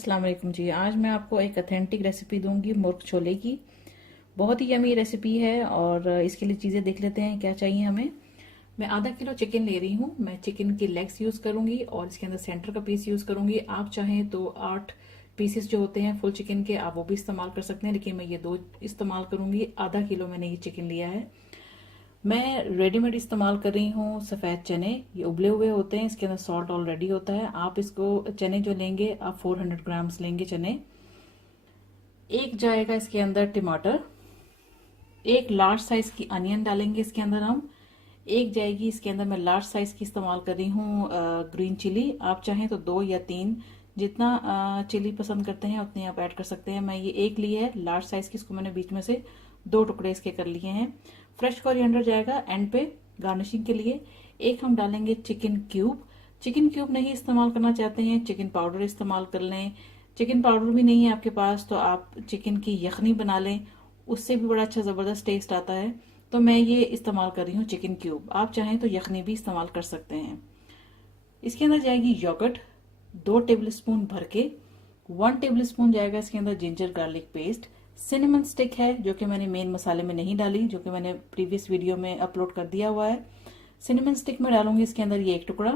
अस्सलाम वालेकुम जी। आज मैं आपको एक ऑथेंटिक रेसिपी दूंगी मुर्ग छोले की। बहुत ही यमी रेसिपी है और इसके लिए चीज़ें देख लेते हैं क्या चाहिए हमें। मैं आधा किलो चिकन ले रही हूँ। मैं चिकन की लेग्स यूज़ करूंगी और इसके अंदर सेंटर का पीस यूज़ करूंगी। आप चाहें तो 8 पीसेस जो होते हैं फुल चिकन के आप वो भी इस्तेमाल कर सकते हैं, लेकिन मैं ये 2 इस्तेमाल करूंगी। आधा किलो मैंने ये चिकन लिया है। मैं रेडीमेड इस्तेमाल कर रही हूँ सफ़ेद चने। ये उबले हुए होते हैं, इसके अंदर सॉल्ट ऑलरेडी होता है। आप इसको चने जो लेंगे आप 400 ग्राम्स लेंगे चने। एक जाएगा इसके अंदर टमाटर, एक लार्ज साइज की अनियन डालेंगे इसके अंदर हम। एक जाएगी इसके अंदर, मैं लार्ज साइज की इस्तेमाल कर रही हूँ ग्रीन चिली। आप चाहें तो 2 या 3 जितना चिली पसंद करते हैं उतनी आप ऐड कर सकते हैं। मैं ये एक ली है लार्ज साइज की, इसको मैंने बीच में से 2 टुकड़े इसके कर लिए हैं। फ्रेश कोरिएंडर जाएगा एंड पे गार्निशिंग के लिए। एक हम डालेंगे चिकन क्यूब। चिकन क्यूब नहीं इस्तेमाल करना चाहते हैं चिकन पाउडर इस्तेमाल कर लें। चिकन पाउडर भी नहीं है आपके पास तो आप चिकन की यखनी बना लें, उससे भी बड़ा अच्छा जबरदस्त टेस्ट आता है। तो मैं ये इस्तेमाल कर रही हूँ चिकन क्यूब। आप चाहें तो यखनी भी इस्तेमाल कर सकते हैं। इसके अंदर जाएगी योगर्ट 2 टेबलस्पून भर के। 1 टेबलस्पून जाएगा इसके अंदर ginger garlic paste. Cinnamon stick है जो कि मैंने मेन मसाले में नहीं डाली, जो कि मैंने प्रीवियस वीडियो में अपलोड कर दिया हुआ है। सिनेमन स्टिक में डालूंगी इसके अंदर ये 1 टुकड़ा।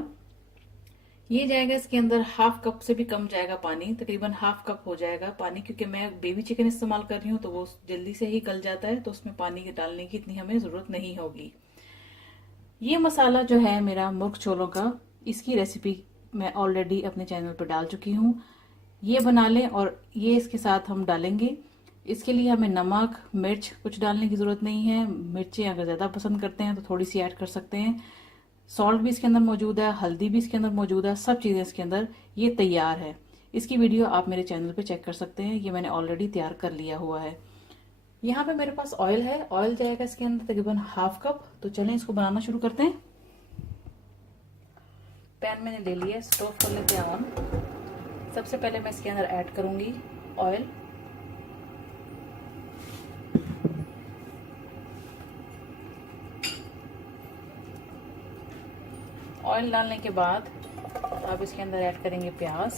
ये जाएगा इसके अंदर हाफ कप से भी कम जाएगा पानी, तकरीबन हाफ कप हो जाएगा पानी, क्योंकि मैं बेबी चिकन इस्तेमाल कर रही हूँ तो वो जल्दी से ही गल जाता है, तो उसमें पानी डालने की इतनी हमें जरूरत नहीं होगी। ये मसाला जो है मेरा मुर्ग छोलों का, इसकी रेसिपी मैं ऑलरेडी अपने चैनल पर डाल चुकी हूँ। ये बना लें और ये इसके साथ हम डालेंगे। इसके लिए हमें नमक मिर्च कुछ डालने की जरूरत नहीं है। मिर्चें अगर ज्यादा पसंद करते हैं तो थोड़ी सी ऐड कर सकते हैं। सॉल्ट भी इसके अंदर मौजूद है, हल्दी भी इसके अंदर मौजूद है, सब चीजें इसके अंदर। ये तैयार है। इसकी वीडियो आप मेरे चैनल पे चेक कर सकते हैं, ये मैंने ऑलरेडी तैयार कर लिया हुआ है। यहाँ पे मेरे पास ऑयल है, ऑयल जाएगा इसके अंदर तकरीबन हाफ कप। तो चलें इसको बनाना शुरू करते हैं। पैन मैंने ले लिया, स्टोव कर लेते हैं ऑन। सबसे पहले मैं इसके अंदर ऐड करूंगी ऑयल। ऑयल डालने के बाद अब इसके अंदर ऐड करेंगे प्याज।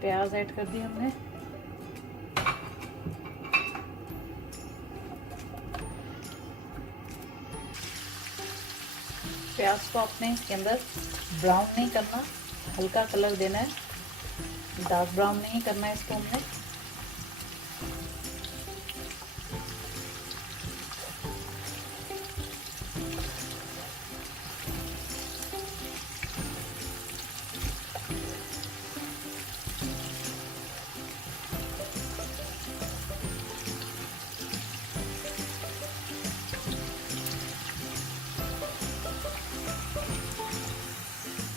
प्याज ऐड कर दी हमने। प्याज को आपने इसके अंदर ब्राउन नहीं करना, हल्का कलर देना है, डार्क ब्राउन नहीं करना है इसको हमने।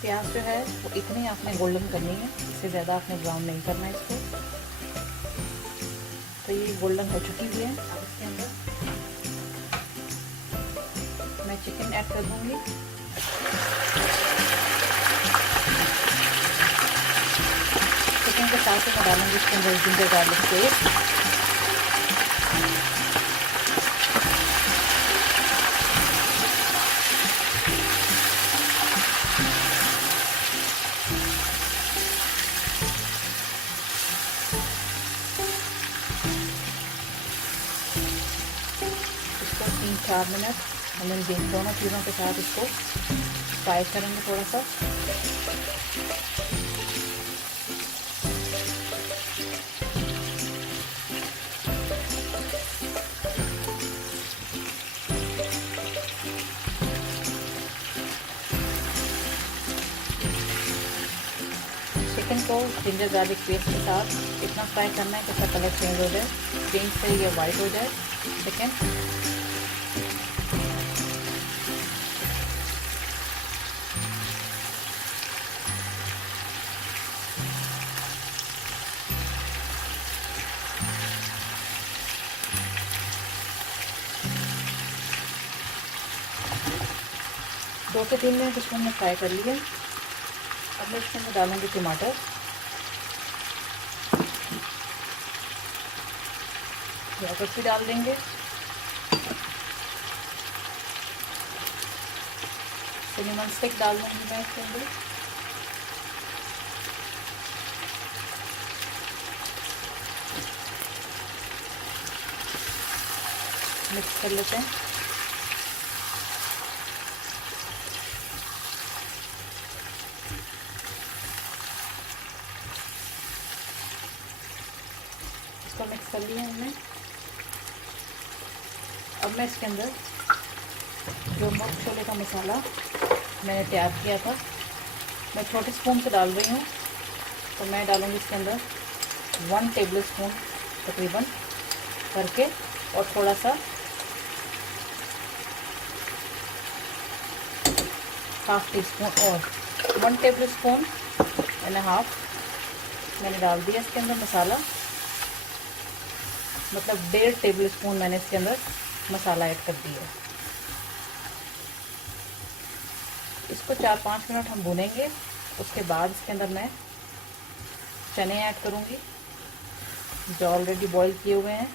प्याज जो है वो इतनी आपने गोल्डन करनी है, इससे ज़्यादा आपने ब्राउन नहीं करना है इसको। तो ये गोल्डन हो चुकी हुई है। अब इसके अंदर मैं चिकन ऐड कर दूंगी। चिकन के साथ ही मैं डालूंगी इसके अंदर जिंजर गार्लिक पेस्ट। इसको 3-4 मिनट हम इन दोनों चीज़ों के साथ इसको फ्राई करेंगे थोड़ा सा। चिकन को जिंजर गार्लिक पेस्ट के साथ इतना फ्राई करना है कि इसका कलर चेंज हो जाए, पिंक से ये वाइट हो जाए चिकन। दो से 3 मिनट इसको हमने फ्राई कर लिया। अब मैं इसके अंदर डालूंगी टमाटर। योगर्ट भी डाल देंगे। सिनेमन स्टिक डाल दूंगी मैं इसके अंदर। मिक्स कर लेते हैं। इसको मिक्स कर लिया हमने। अब मैं इसके अंदर जो मुर्ग छोले का मसाला मैंने तैयार किया था, मैं छोटे स्पून से डाल रही हूँ। तो मैं डालूँगी इसके अंदर 1 टेबल स्पून तकरीबन करके, और थोड़ा सा ½ टी स्पून और 1 टेबल स्पून एंड हाफ मैंने डाल दिया इसके अंदर मसाला, मतलब 1.5 टेबल स्पून मैंने इसके अंदर मसाला ऐड कर दिया। इसको 4-5 मिनट हम भूनेंगे। उसके बाद इसके अंदर मैं चने ऐड करूँगी जो ऑलरेडी बॉईल किए हुए हैं।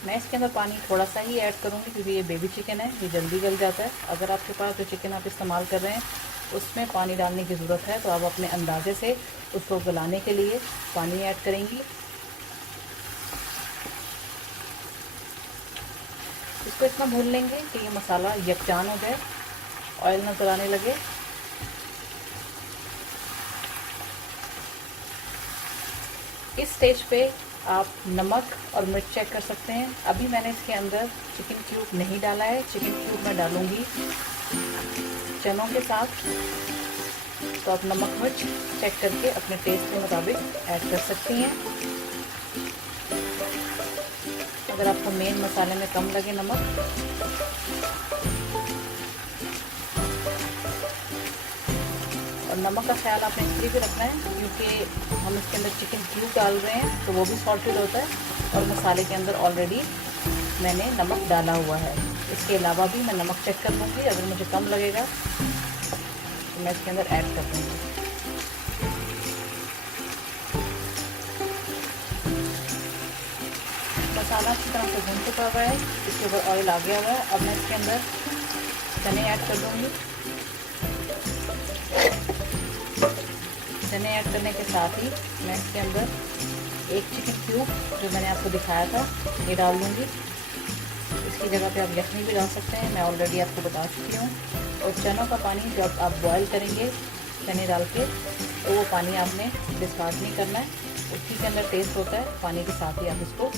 मैं इसके अंदर पानी थोड़ा सा ही ऐड करूँगी क्योंकि ये बेबी चिकन है, ये जल्दी गल जाता है। अगर आपके पास जो चिकन आप इस्तेमाल कर रहे हैं उसमें पानी डालने की ज़रूरत है तो आप अपने अंदाजे से उसको गलाने के लिए पानी ऐड करेंगी। इसको इतना भून लेंगे कि ये मसाला यकजान हो जाए, ऑयल नजर आने लगे। इस स्टेज पे आप नमक और मिर्च चेक कर सकते हैं। अभी मैंने इसके अंदर चिकन क्यूब नहीं डाला है, चिकन क्यूब मैं डालूंगी चनों के साथ। तो आप नमक मिर्च चेक करके अपने टेस्ट के मुताबिक ऐड कर सकती हैं। अगर आपको मेन मसाले में कम लगे नमक, और नमक का ख्याल आपने इसलिए भी रखना है क्योंकि हम इसके अंदर चिकन क्यूब डाल रहे हैं तो वो भी सॉल्टेड होता है, और मसाले के अंदर ऑलरेडी मैंने नमक डाला हुआ है। इसके अलावा भी मैं नमक चेक कर लूँगी, अगर मुझे कम लगेगा तो मैं इसके अंदर ऐड कर दूँगी। मसाला अच्छी तरह से भून चुका हुआ है, इसके ऊपर ऑयल आ गया हुआ है। अब मैं इसके अंदर चने ऐड कर दूँगी। चने ऐड करने के साथ ही मैं इसके अंदर एक चिकन क्यूब जो मैंने आपको दिखाया था ये डाल दूँगी। इसकी जगह पे आप यखनी भी डाल सकते हैं, मैं ऑलरेडी आपको बता चुकी हूँ। और चनों का पानी जब आप बॉईल करेंगे चने डाल के, तो वो पानी आपने डिस्कार्ड नहीं करना है, उसी के अंदर टेस्ट होता है, पानी के साथ ही आप इसको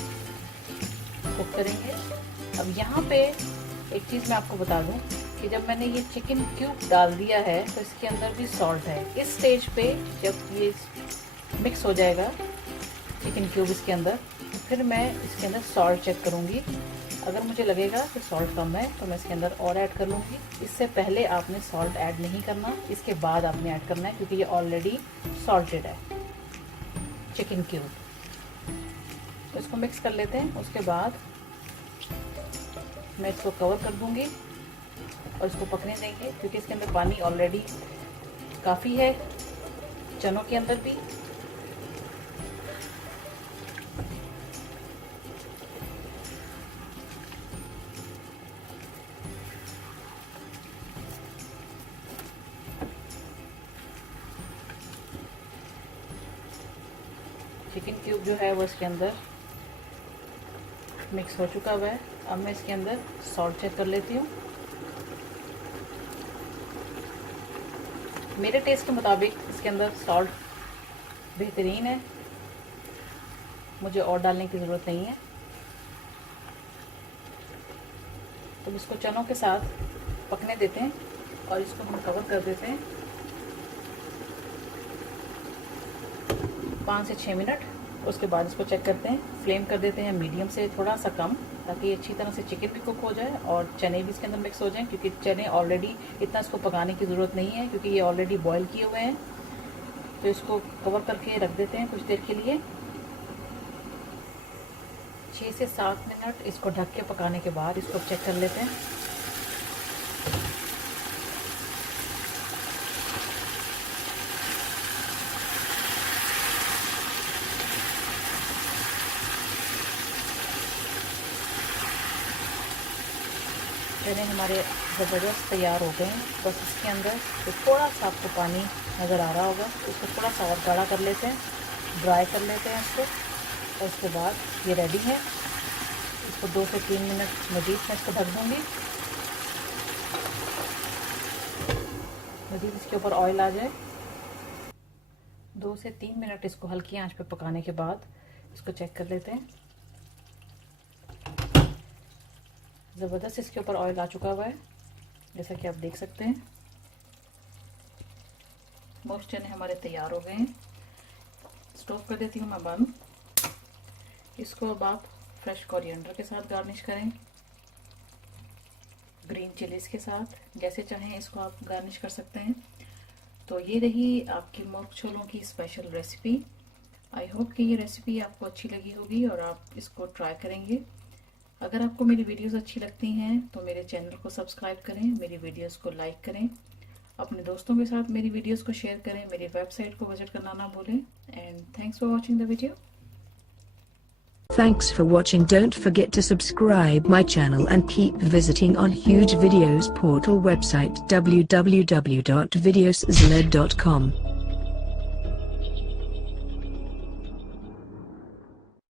कुक करेंगे। अब यहाँ पे एक चीज़ मैं आपको बता दूँ कि जब मैंने ये चिकन क्यूब डाल दिया है तो इसके अंदर भी सॉल्ट है। इस स्टेज पे जब ये मिक्स हो जाएगा चिकन क्यूब इसके अंदर, फिर मैं इसके अंदर सॉल्ट चेक करूँगी। अगर मुझे लगेगा कि सॉल्ट कम है तो मैं इसके अंदर और ऐड कर लूँगी। इससे पहले आपने सॉल्ट ऐड नहीं करना, इसके बाद आपने ऐड करना है क्योंकि ये ऑलरेडी सॉल्टेड है चिकन क्यूब। तो इसको मिक्स कर लेते हैं। उसके बाद मैं इसको कवर कर दूँगी और इसको पकने देंगे क्योंकि इसके अंदर पानी ऑलरेडी काफ़ी है, चनों के अंदर भी। चिकन क्यूब जो है वो इसके अंदर मिक्स हो चुका हुआ है। अब मैं इसके अंदर सॉल्ट चेक कर लेती हूँ। मेरे टेस्ट के मुताबिक इसके अंदर सॉल्ट बेहतरीन है, मुझे और डालने की ज़रूरत नहीं है। तो इसको चनों के साथ पकने देते हैं और इसको हम कवर कर देते हैं 5 से 6 मिनट। उसके बाद इसको चेक करते हैं, फ्लेम कर देते हैं मीडियम से थोड़ा सा कम, ताकि अच्छी तरह से चिकन भी कुक हो जाए और चने भी इसके अंदर मिक्स हो जाएं, क्योंकि चने ऑलरेडी इतना इसको पकाने की ज़रूरत नहीं है क्योंकि ये ऑलरेडी बॉईल किए हुए हैं। तो इसको कवर करके रख देते हैं कुछ देर के लिए। 6 से 7 मिनट इसको ढक के पकाने के बाद इसको चेक कर लेते हैं। चने हमारे ज़बरदस्त तैयार हो गए हैं। बस इसके अंदर तो थोड़ा सा आपको पानी नज़र आ रहा होगा, इसको थोड़ा सा और गाढ़ा कर लेते हैं, ड्राई कर लेते हैं इसको, और उसके बाद ये रेडी है। इसको 2 से 3 मिनट मज़ीद मैं इसको ढक दूँगी। मज़ीद इसके ऊपर ऑयल आ जाए। 2 से 3 मिनट इसको हल्की आंच पे पकाने के बाद इसको चेक कर लेते हैं। ज़बरदस्त इसके ऊपर ऑयल आ चुका हुआ है, जैसा कि आप देख सकते हैं। मोस्ट चने हमारे तैयार हो गए हैं। स्टोव कर देती हूँ मैं बंद। इसको अब आप फ्रेश कोरिएंडर के साथ गार्निश करें, ग्रीन चिलीज के साथ, जैसे चाहें इसको आप गार्निश कर सकते हैं। तो ये रही आपकी मुर्ग छोलों की स्पेशल रेसिपी। आई होप कि ये रेसिपी आपको अच्छी लगी होगी और आप इसको ट्राई करेंगे। अगर आपको मेरी वीडियोस अच्छी लगती हैं तो मेरे चैनल को सब्सक्राइब करें, मेरी वीडियोस को लाइक करें, अपने दोस्तों के साथ मेरी वीडियोस को शेयर करें, मेरी वेबसाइट को विजिट करना ना भूलें। And thanks for watching the video. Thanks for watching. Don't forget to subscribe my channel and keep visiting on Huge Videos portal website www.videosled.com.